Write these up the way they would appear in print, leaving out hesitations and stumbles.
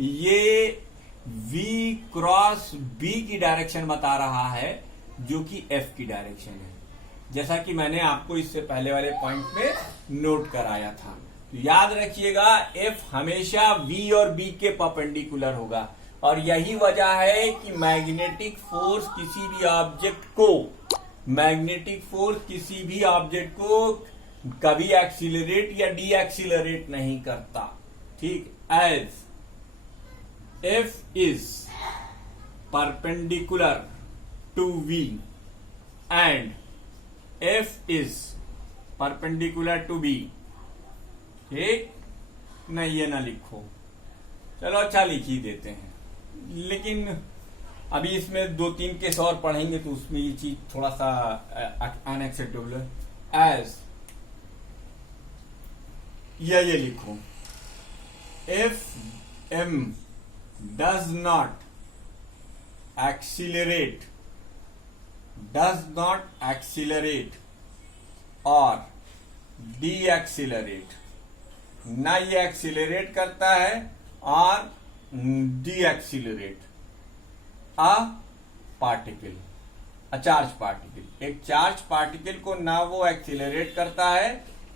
ये v cross b की direction बता रहा है, जो कि f की डायरेक्शन है, जैसा कि मैंने आपको इससे पहले वाले पॉइंट में नोट कराया था। तो याद रखिएगा, f हमेशा v और b के परपेंडिकुलर होगा, और यही वजह है कि मैग्नेटिक फोर्स किसी भी ऑब्जेक्ट को कभी एक्सीलरेट या डी एक्सीलरेट नहीं करता। ठीक, as f is perpendicular to v and f is perpendicular to b। ठीक, नहीं ये ना लिखो, चलो अच्छा लिख ही देते हैं, लेकिन अभी इसमें 2-3 केस और पढ़ेंगे तो उसमें ये चीज थोड़ा सा अनएक्सेप्टेबल है। एज ये लिखो, if m does not accelerate or deaccelerate, ना ये एक्सीलरेट करता है और डीएक्सीलरेट अ पार्टिकल, चार्ज पार्टिकल, एक चार्ज पार्टिकल को ना वो एक्सीलरेट करता है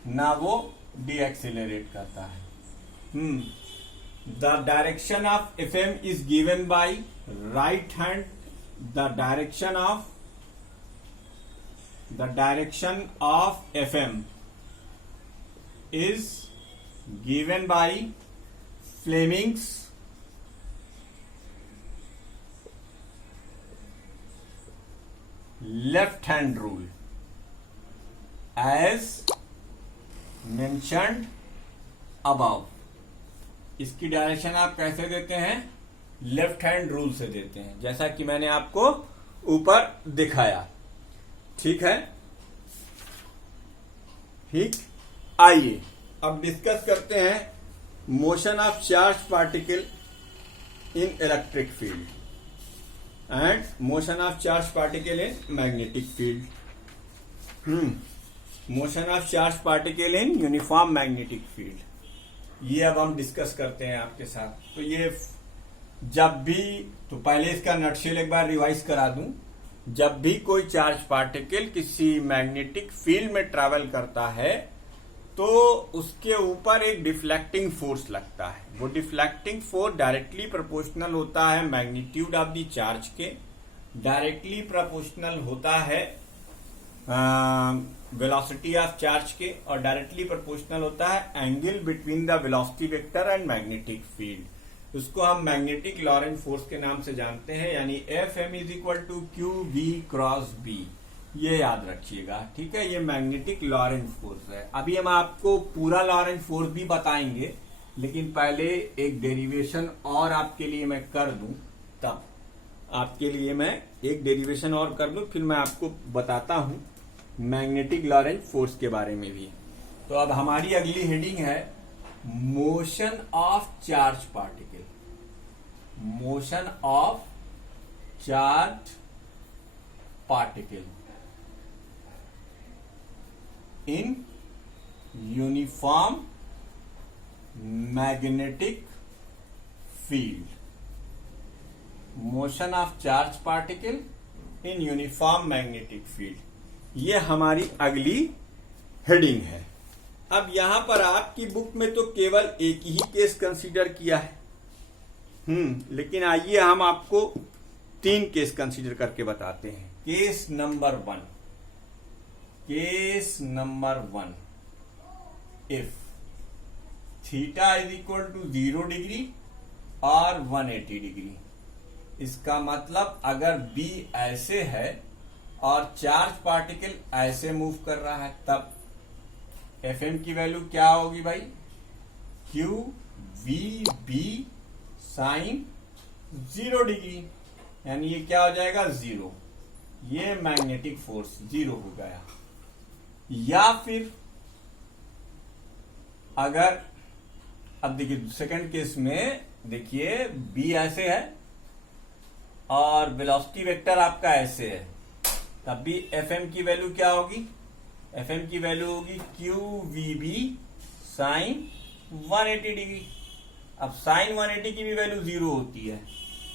ना वो डीएक्सीलरेट करता है। The direction of Fm is given by right hand. The direction of Fm is given by Fleming's left hand rule, as mentioned above। इसकी डायरेक्शन आप कैसे देते हैं? लेफ्ट हैंड रूल से देते हैं, जैसा कि मैंने आपको ऊपर दिखाया। ठीक है, ठीक, आइए अब डिस्कस करते हैं motion of charge particle in electric field and motion of charge particle in magnetic field. Motion of charge particle in uniform magnetic field, ये अब हम डिस्कस करते हैं आपके साथ। तो ये जब भी, तो पहले इसका नटशेल एक बार रिवाइज करा दूं। जब भी कोई चार्ज पार्टिकल किसी मैग्नेटिक फील्ड में ट्रैवल करता है तो उसके ऊपर एक डिफ्लेक्टिंग फोर्स लगता है। वो डिफ्लेक्टिंग फोर्स डायरेक्टली प्रोपोर्शनल होता है मैग्नीट्यूड ऑफ द चार्ज के, डायरेक्टली प्रोपोर्शनल होता है वेलोसिटी ऑफ चार्ज के, और डायरेक्टली प्रोपोर्शनल होता है angle between the velocity vector and magnetic field. उसको हम मैग्नेटिक लॉरेंट फोर्स के नाम से जानते हैं, यानी Fm is equal to Q V cross B. ये याद रखिएगा, ठीक है, ये मैग्नेटिक लॉरेंट फोर्स है। अभी हम आपको पूरा लॉरेंट फोर्स भी बताएंगे, लेकिन पहले एक डेरिवेशन और आपके लिए मैं कर दूं, तब आपके लिए मैं एक डेरिवेशन और कर दूं, फिर मैं आपको बताता हूं मैग्नेटिक लॉरेंट फोर्स के बारे में भी। तो अब हमारी अगली हेडिंग है motion of charge particle. Motion of charge particle in uniform magnetic field. Motion of charge particle in uniform magnetic field, ये हमारी अगली हेडिंग है। अब यहां पर आपकी बुक में तो केवल एक ही केस कंसीडर किया है, लेकिन आइए हम आपको 3 केस कंसीडर करके बताते हैं। Case number 1, if theta is equal to 0 degree और 180 डिग्री। इसका मतलब अगर बी ऐसे है और चार्ज पार्टिकल ऐसे मूव कर रहा है, तब Fm की वैल्यू क्या होगी भाई? Q V B sine 0 degree, यानी ये क्या हो जाएगा? 0। ये मैग्नेटिक फोर्स 0 हो गया। या फिर अगर, अब देखिए सेकंड केस में, देखिए B ऐसे है और वेलोसिटी वेक्टर आपका ऐसे है, तब भी Fm की वैल्यू क्या होगी? Fm की वैल्यू होगी QVB साइन 180 डिग्री। अब साइन 180 की भी वैल्यू 0 होती है,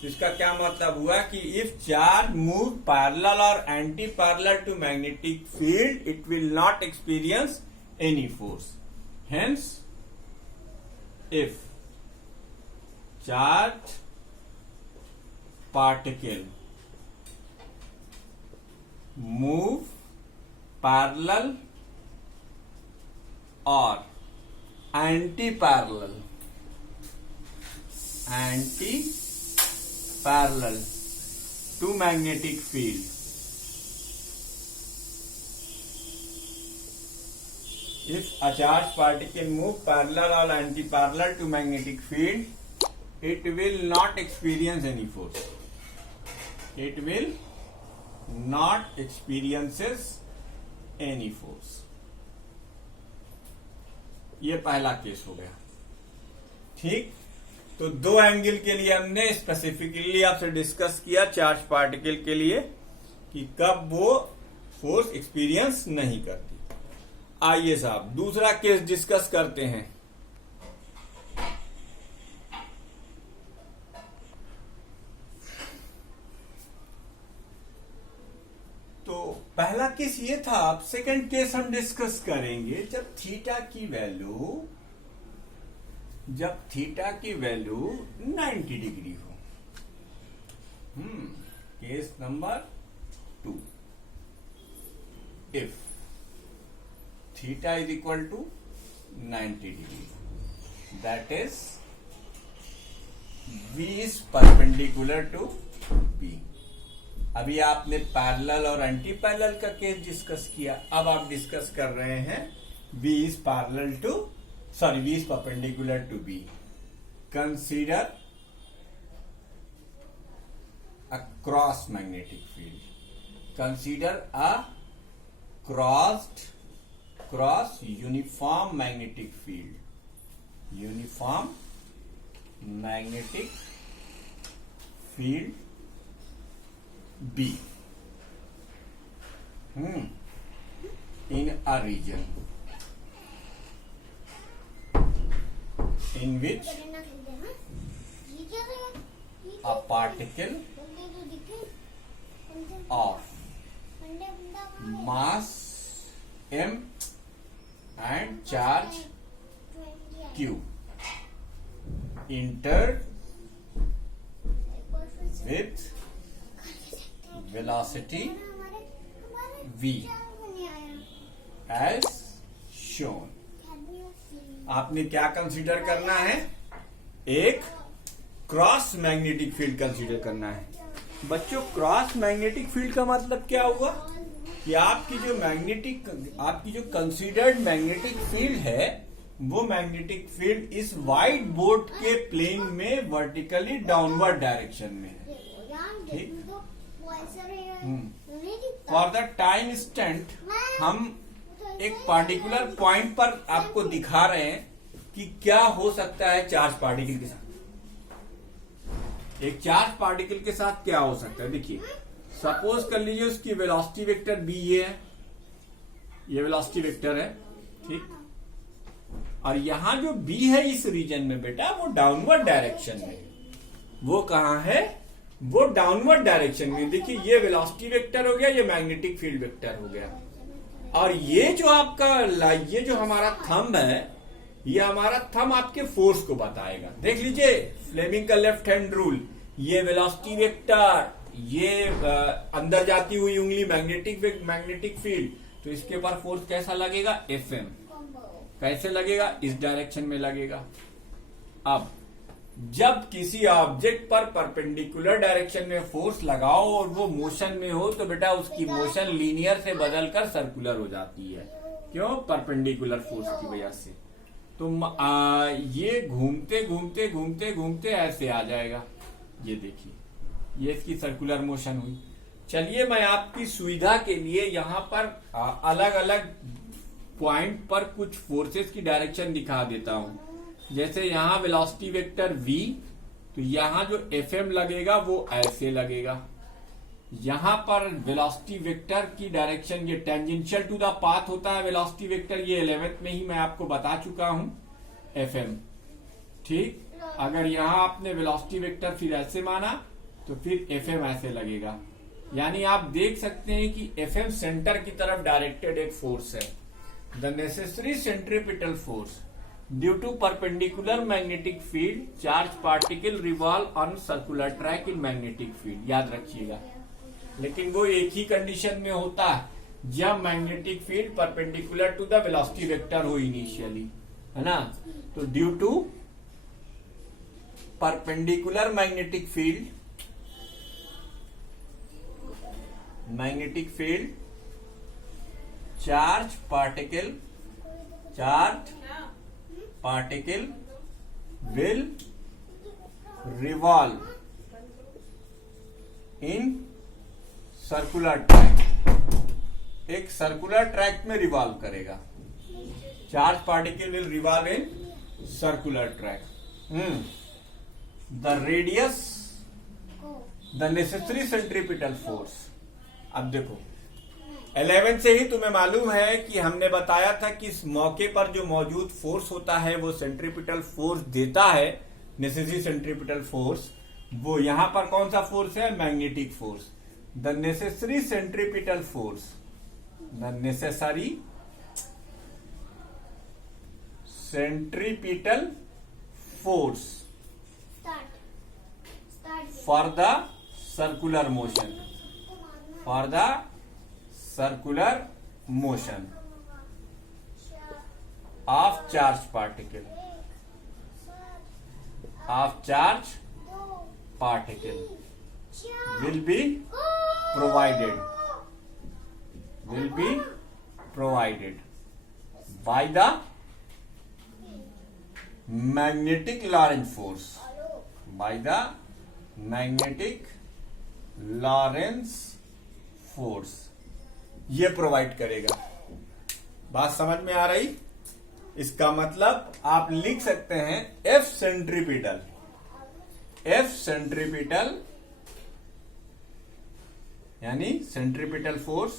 तो इसका क्या मतलब हुआ कि इफ चार्ज मूव पैरेलल और anti parallel to magnetic field it will not experience any force. Hence if charge particle move parallel और anti parallel to magnetic field, if a charged particle move parallel or anti-parallel to magnetic field, it will not experience any force. It will not experiences any force. ये पहला case हो गया। ठीक, तो दो angle के लिए हमने स्पेसिफिकली आपसे डिस्कस किया चार्ज पार्टिकल के लिए कि कब वो फोर्स एक्सपीरियंस नहीं करती। आइए साहब दूसरा केस डिस्कस करते हैं। तो पहला केस ये था, अब सेकंड केस हम डिस्कस करेंगे जब थीटा की वैल्यू 90 डिग्री हो। Case number 2, if theta is equal to 90 degree, that is V is perpendicular to B। अभी आपने पैरेलल और एंटी पैरेलल का केस डिस्कस किया, अब आप डिस्कस कर रहे हैं V is perpendicular to B. Consider a cross magnetic field. Consider a cross uniform magnetic field. Uniform magnetic field B in a region in which a particle of mass m and charge q entered with velocity v as shown। आपने क्या consider करना है? एक cross magnetic field consider करना है। बच्चों cross magnetic field का मतलब क्या हुआ कि आपकी जो कंसीडर्ड मैग्नेटिक फील्ड है वो मैग्नेटिक फील्ड इस व्हाइट बोर्ड के प्लेन में वर्टिकली डाउनवर्ड डायरेक्शन में है। ठीक, फॉर द टाइम इंस्टेंट हम एक पार्टिकुलर पॉइंट पर आपको दिखा रहे हैं कि क्या हो सकता है चार्ज पार्टिकल के साथ। एक चार्ज पार्टिकल के साथ क्या हो सकता है, देखिए सपोज कर लीजिए उसकी वेलोसिटी वेक्टर बी ये है, ये वेलोसिटी वेक्टर है। ठीक, और यहां जो बी है इस रीजन में बेटा वो डाउनवर्ड डायरेक्शन में, वो कहां है, वो डाउनवर्ड डायरेक्शन में। देखिए ये वेलोसिटी वेक्टर हो गया, ये मैग्नेटिक फील्ड वेक्टर हो गया, और ये जो आपका ये जो हमारा थंब है, ये हमारा थंब आपके फोर्स को बताएगा। देख लीजिए फ्लेमिंग का लेफ्ट हैंड रूल, ये वेलोसिटी वेक्टर, ये अंदर जाती हुई उंगली मैग्नेटिक फील्ड, तो इसके ऊपर फोर्स कैसा लगेगा, Fm। कैसे लगेगा, इस डायरेक्शन में लगेगा। अब जब किसी ऑब्जेक्ट पर परपेंडिकुलर डायरेक्शन में फोर्स लगाओ और वो मोशन में हो तो बेटा उसकी मोशन लीनियर से बदलकर सर्कुलर हो जाती है। क्यों, परपेंडिकुलर फोर्स की वजह से। तो ये घूमते घूमते घूमते घूमते ऐसे आ जाएगा। ये देखिए ये इसकी सर्कुलर मोशन हुई। चलिए मैं आपकी सुविधा के लिए यहाँ पर अलग अलग पॉइंट पर कुछ फोर्सेस की डायरेक्शन दिखा देता हूँ। जैसे यहाँ वेलोसिटी वेक्टर v, तो यहाँ जो Fm लगेगा वो ऐसे लगेगा। यहाँ पर वेलोसिटी वेक्टर की डायरेक्शन ये टेंजेंशियल टू द पाथ होता है वेलोसिटी वेक्टर, ये 11th में ही मैं आपको बता चुका हूं Fm। ठीक, अगर यहाँ आपने वेलोसिटी वेक्टर फिर ऐसे माना तो फिर एफएम ऐसे लगेगा। यानी आप देख सकते हैं कि एफएम सेंटर की तरफ डायरेक्टेड एक फोर्स है। The necessary centripetal force due to perpendicular magnetic field charge particle revolve on circular track in magnetic field, याद रखिएगा। लेकिन वो एक ही कंडीशन में होता है जब magnetic field perpendicular to the velocity vector हो इनिशियली, है ना। तो due to perpendicular magnetic field charge particle will revolve in circular track, एक सर्कुलर ट्रैक में रिवॉल्व करेगा। Charge particle will revolve in circular track. The radius the necessary centripetal force. अब देखो 11 से ही तुम्हें मालूम है कि हमने बताया था कि इस मौके पर जो मौजूद फोर्स होता है वो सेंट्रीपिटल फोर्स देता है, नेसेसरी सेंट्रीपिटल फोर्स। वो यहां पर कौन सा फोर्स है? Magnetic force. The necessary centripetal force, the necessary centripetal force for the circular motion, for the circular motion of charge particle, of charge particle will be provided by the magnetic Lorentz force, by the magnetic Lorentz force। ये provide करेगा। बात समझ में आ रही? इसका मतलब आप लिख सकते हैं F सेंट्रीपिटल, F सेंट्रीपिटल यानी centripetal force,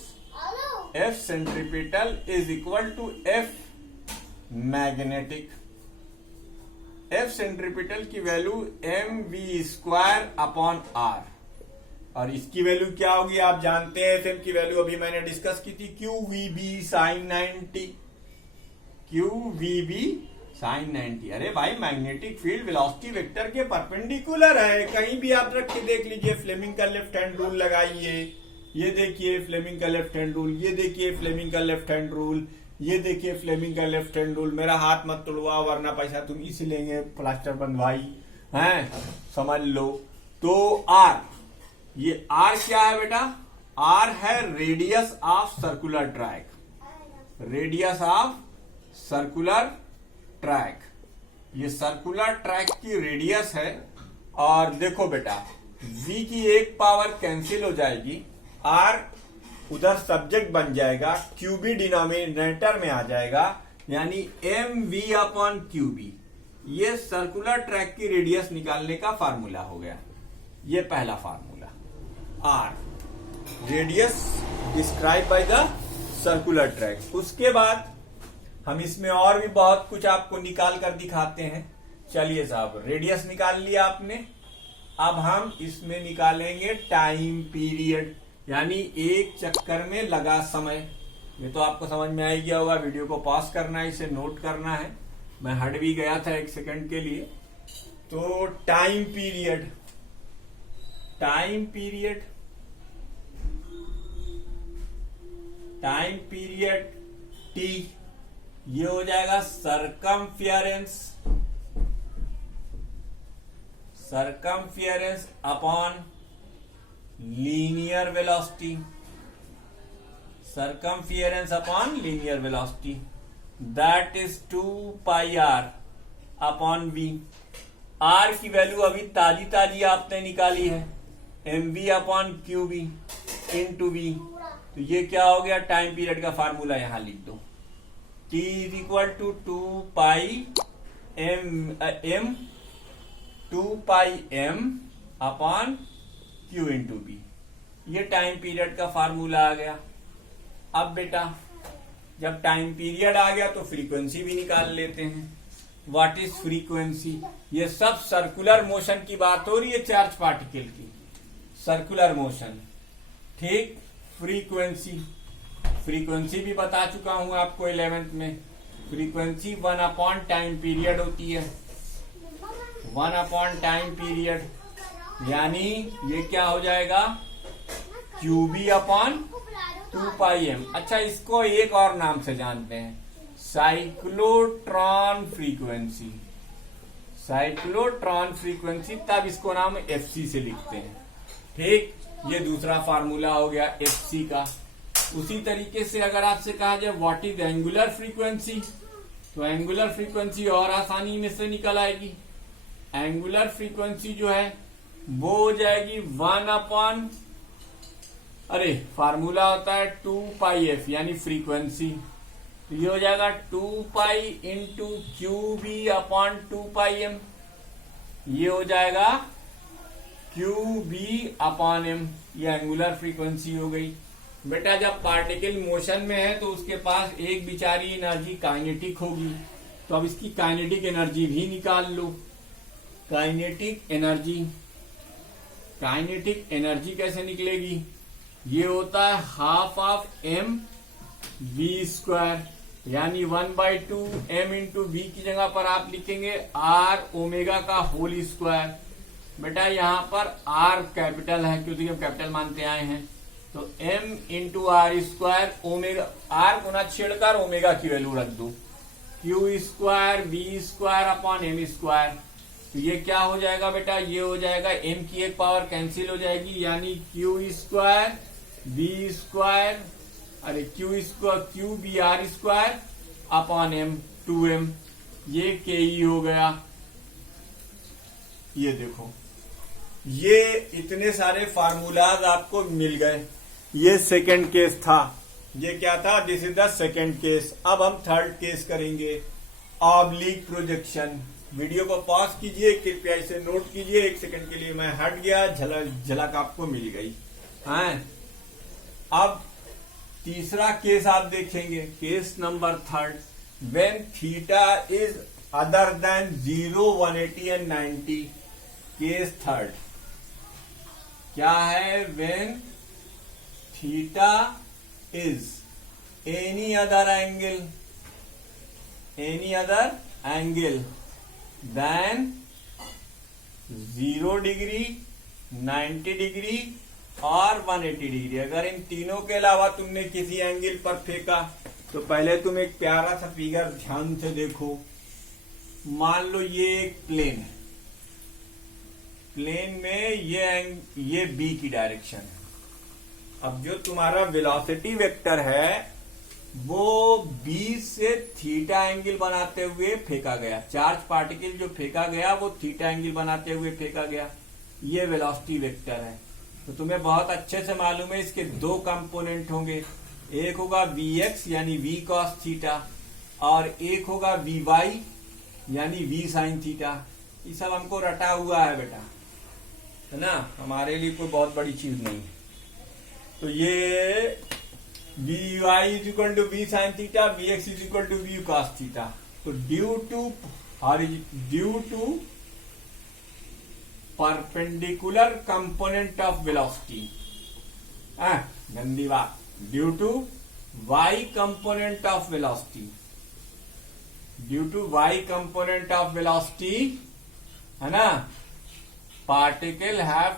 F centripetal is equal to F magnetic. F centripetal की वैल्यू mv² अपॉन r, और इसकी वैल्यू क्या होगी आप जानते हैं। FM की वैल्यू अभी मैंने डिस्कस की थी, QVB sin 90, QVB sin 90। अरे भाई मैग्नेटिक फील्ड वेलोसिटी वेक्टर के परपेंडिकुलर है, कहीं भी आप रख के देख लीजिए। फ्लेमिंग का लेफ्ट हैंड रूल लगाइए, ये देखिए फ्लेमिंग का लेफ्ट हैंड रूल, ये देखिए फ्लेमिंग का लेफ्ट हैंड रूल, ये देखिए फ्लेमिंग का लेफ्ट हैंड रूल। मेरा हाथ मत तोड़वाओ वरना पैसा तुम इसी लेंगे, प्लास्टर बंधवाई हैं, समझ लो। तो R, ये R क्या है बेटा? R है radius of circular track, radius of circular track. ये सर्कुलर ट्रैक की रेडियस है। और देखो बेटा v की एक पावर कैंसिल हो जाएगी, r उधर सब्जेक्ट बन जाएगा, qb डिनोमिनेटर में आ जाएगा, यानी mv अपॉन qb। ये सर्कुलर ट्रैक की रेडियस निकालने का फार्मूला हो गया। ये पहला formula, r radius describe by the circular track. उसके बाद हम इसमें और भी बहुत कुछ आपको निकाल कर दिखाते हैं। चलिए साहब, रेडियस निकाल लिया आपने, अब हम इसमें निकालेंगे टाइम पीरियड, यानी एक चक्कर में लगा समय। ये तो आपको समझ में आ ही गया होगा। वीडियो को पॉज करना है, इसे नोट करना है। मैं हट भी गया था एक सेकंड के लिए। तो time period, time period, time period T, ये हो जाएगा circumference, circumference upon linear velocity, circumference upon linear velocity, that is 2 pi r upon v। r की वैल्यू अभी ताजी ताजी आपने निकाली है, mv upon qv into v। तो ये क्या हो गया? टाइम पीरियड का फार्मूला यहां लिख दो, t is equal to 2 pi m upon q into b। ये टाइम पीरियड का फार्मूला आ गया। अब बेटा जब टाइम पीरियड आ गया तो फ्रीक्वेंसी भी निकाल लेते हैं। What is frequency. ये सब सर्कुलर मोशन की बात हो रही है चार्ज पार्टिकल की, सर्कुलर मोशन। ठीक, फ्रीक्वेंसी, फ्रीक्वेंसी भी बता चुका हूं आपको 11th में। फ्रीक्वेंसी 1 टाइम पीरियड होती है, 1 टाइम पीरियड, यानी ये क्या हो जाएगा QB/2πm। अच्छा, इसको एक और नाम से जानते हैं, साइक्लोट्रॉन फ्रीक्वेंसी। साइक्लोट्रॉन फ्रीक्वेंसी, तब इसको नाम FC से लिखते हैं। ठीक, ये दूसरा फार्मूला हो गया FC का। उसी तरीके से अगर आपसे कहा जाए व्हाट इज एंगुलर फ्रीक्वेंसी, तो एंगुलर फ्रीक्वेंसी और आसानी में से निकल आएगी। एंगुलर फ्रीक्वेंसी जो है वो हो जाएगी फार्मूला होता है 2πf, यानी फ्रीक्वेंसी। ये हो जाएगा 2π इंटू QB/2πm। ये हो जाएगा QB/m। ये एंगुलर फ्रीक्वेंसी हो गई। बेटा, जब पार्टिकल मोशन में है तो उसके पास एक बिचारी एनर्जी काइनेटिक होगी, तो अब इसकी काइनेटिक एनर्जी भी निकाल लो। काइनेटिक एनर्जी, काइनेटिक एनर्जी कैसे निकलेगी, ये होता है हाफ ऑफ mv², यानी 1/2 m इंटू v की जगह पर आप लिखेंगे r ओमेगा का होल स्क्वायर। बेटा, यहाँ पर r कैपिटल है क्योंकि हम कैपिटल मानते आए हैं, तो m into r², omega r गुना छेड़कर ओमेगा की वैल्यू रख दो, q² v²/m²। तो ये क्या हो जाएगा बेटा, ये हो जाएगा m की एक पावर कैंसिल हो जाएगी, यानी q² v², QBr²/m 2m। ये ke हो गया। ये देखो, ये इतने सारे फार्मूलाज आपको मिल गए। ये सेकंड केस था। ये क्या था, this is the second case. अब हम थर्ड केस करेंगे, ऑब्लिक प्रोजेक्शन। वीडियो को पॉज कीजिए, कृपया इसे नोट कीजिए। 1 सेकंड के लिए मैं हट गया, झलक आपको मिल गई। अब तीसरा केस आप देखेंगे, case number third, when theta is other than 0, 180 and 90। Case third क्या है, when theta is any other angle than 0 degree, 90 degree और 180 डिग्री। अगर इन तीनों के अलावा तुमने किसी एंगल पर फेंका, तो पहले तुम एक प्यारा सा फिगर ध्यान से देखो। मान लो ये एक प्लेन है, प्लेन में ये b की डायरेक्शन है। अब जो तुम्हारा वेलोसिटी वेक्टर है वो b से थीटा एंगल बनाते हुए फेंका गया। चार्ज पार्टिकल जो फेंका गया वो थीटा एंगल बनाते हुए फेंका गया। ये वेलोसिटी वेक्टर है। तो तुम्हें बहुत अच्छे से मालूम है इसके 2 कंपोनेंट होंगे, एक होगा vx यानी v cos थीटा, और एक होगा vy यानी v sin थीटा। ये सब हमको रटा हुआ है बेटा, है ना, हमारे लिए कोई बहुत बड़ी चीज नहीं है। तो ये vy = v sin theta, vx = v cos theta. तो due to perpendicular component of velocity, गंदी बात, due to y component of velocity, due to y component of velocity, है ना, particle have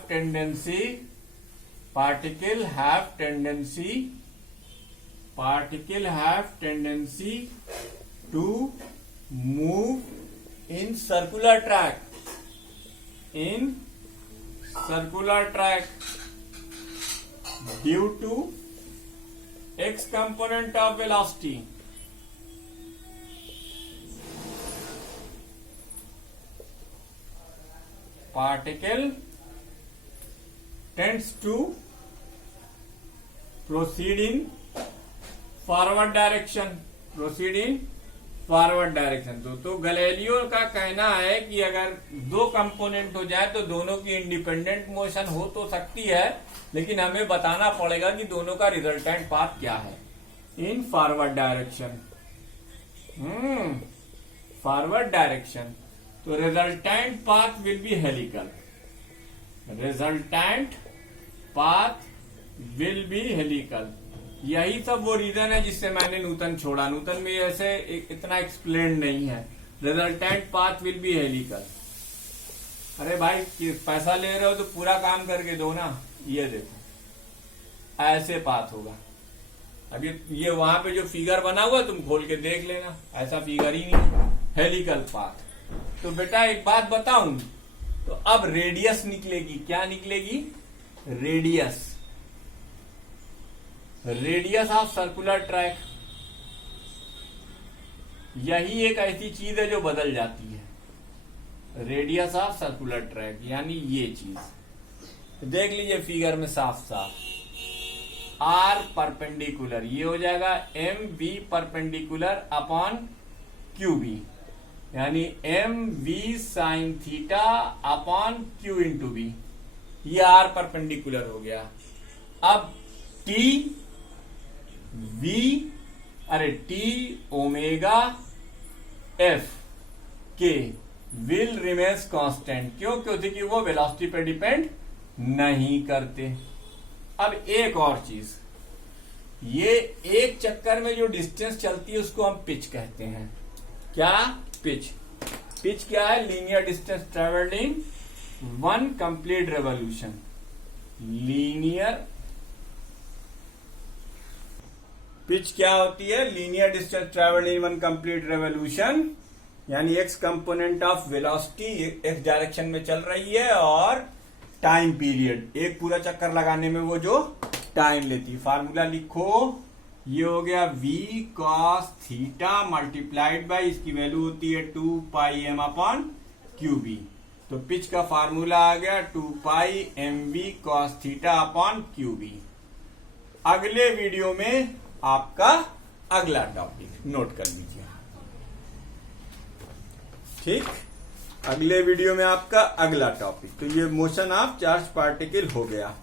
tendency to move in circular track, due to x component of velocity, particle tends to proceed in forward direction, तो Galileo का कहना है कि अगर 2 component हो जाए तो दोनों की इंडिपेंडेंट मोशन हो तो सकती है, लेकिन हमें बताना पड़ेगा कि दोनों का रिजल्टेंट पाथ क्या है in forward direction. Forward direction, तो resultant path will be helical, resultant path will be helical. यही सब वो रीजन है जिससे मैंने न्यूटन छोड़ा। न्यूटन में ऐसे इतना एक्सप्लेन नहीं है। Resultant path will be helical. अरे भाई पैसा ले रहे हो तो पूरा काम करके दो ना। ये देखो ऐसे पाथ होगा। अब ये वहां पे जो फिगर बना हुआ तुम खोल के देख लेना, ऐसा फिगर ही नहीं, हेलिकल पाथ। तो बेटा एक बात बताऊं, तो अब रेडियस निकलेगी। क्या निकलेगी? Radius, radius of circular track. यही एक ऐसी चीज है जो बदल जाती है, रेडियस ऑफ सर्कुलर ट्रैक, यानी ये चीज। देख लीजिए फिगर में साफ साफ, आर परपेंडिकुलर, ये हो जाएगा M V perpendicular upon Q B, यानी M V sine theta upon Q into B. ये आर परपेंडिकुलर हो गया। अब टी वी, अरे T omega F K will remains constant. क्यों? क्योंकि वो वेलोसिटी पे डिपेंड नहीं करते। अब एक और चीज, ये एक चक्कर में जो डिस्टेंस चलती है उसको हम पिच कहते हैं। क्या? पिच। पिच क्या है? Linear distance travelled in one complete revolution. Linear pitch क्या होती है? Linear distance travelled in one complete revolution, यानी X component of velocity X direction में चल रही है और टाइम पीरियड, एक पूरा चक्कर लगाने में वो जो टाइम लेती। फार्मूला लिखो, ये हो गया v cos theta multiplied by, इसकी वैल्यू होती है 2 pi M upon Q B. तो पिच का फार्मूला आ गया 2 pi M V cos theta upon Q B. अगले वीडियो में आपका अगला टॉपिक नोट कर लीजिए। ठीक, अगले वीडियो में आपका अगला टॉपिक। तो ये मोशन ऑफ चार्ज पार्टिकल हो गया।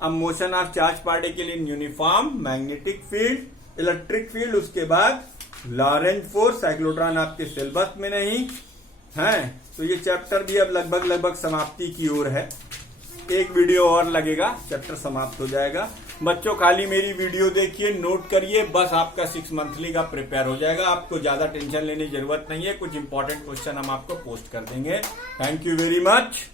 अब motion of charge particle in uniform magnetic field, electric field, उसके बाद लॉरेंज फोर्स। साइक्लोट्रॉन आपके सिलेबस में नहीं है, तो ये चैप्टर भी अब लगभग समाप्ति की ओर है। एक वीडियो और लगेगा, चैप्टर समाप्त हो जाएगा। बच्चों खाली मेरी वीडियो देखिए, नोट करिए, बस आपका 6 मंथली का प्रिपेयर हो जाएगा। आपको ज्यादा टेंशन लेने की जरूरत नहीं है। कुछ इंपॉर्टेंट क्वेश्चन हम आपको पोस्ट कर देंगे। Thank you very much.